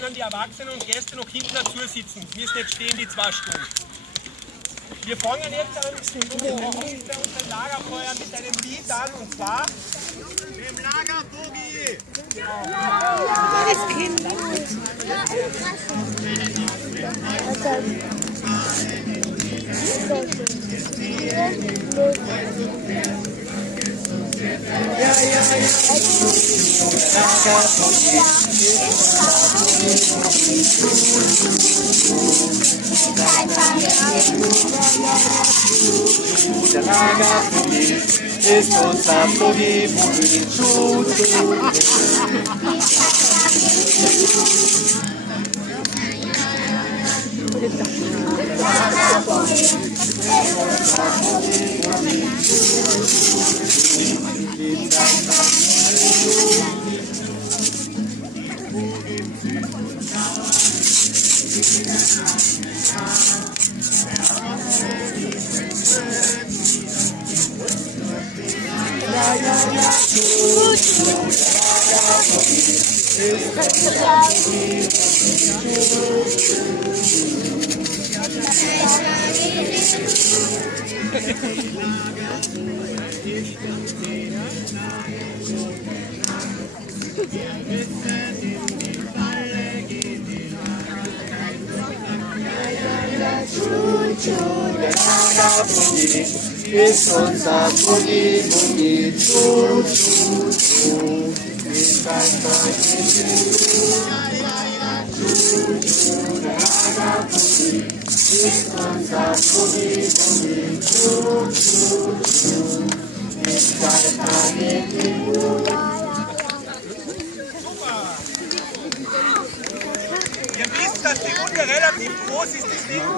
können die Erwachsenen und Gäste noch hinten dazu sitzen. Müssen jetzt stehen, die 2 Stunden. Wir fangen jetzt an bei unserem Lagerfeuer mit einem Lied an, und zwar mit dem Lagerboogie. Das Kind. Der Lagerboogie ist unser Boogie-Boogie. Ist unser Boogie-Boogie, ist ein deutliches ist unser Boogie-Boogie, ist ein Ihr wisst, dass die Runde relativ groß ist, deswegen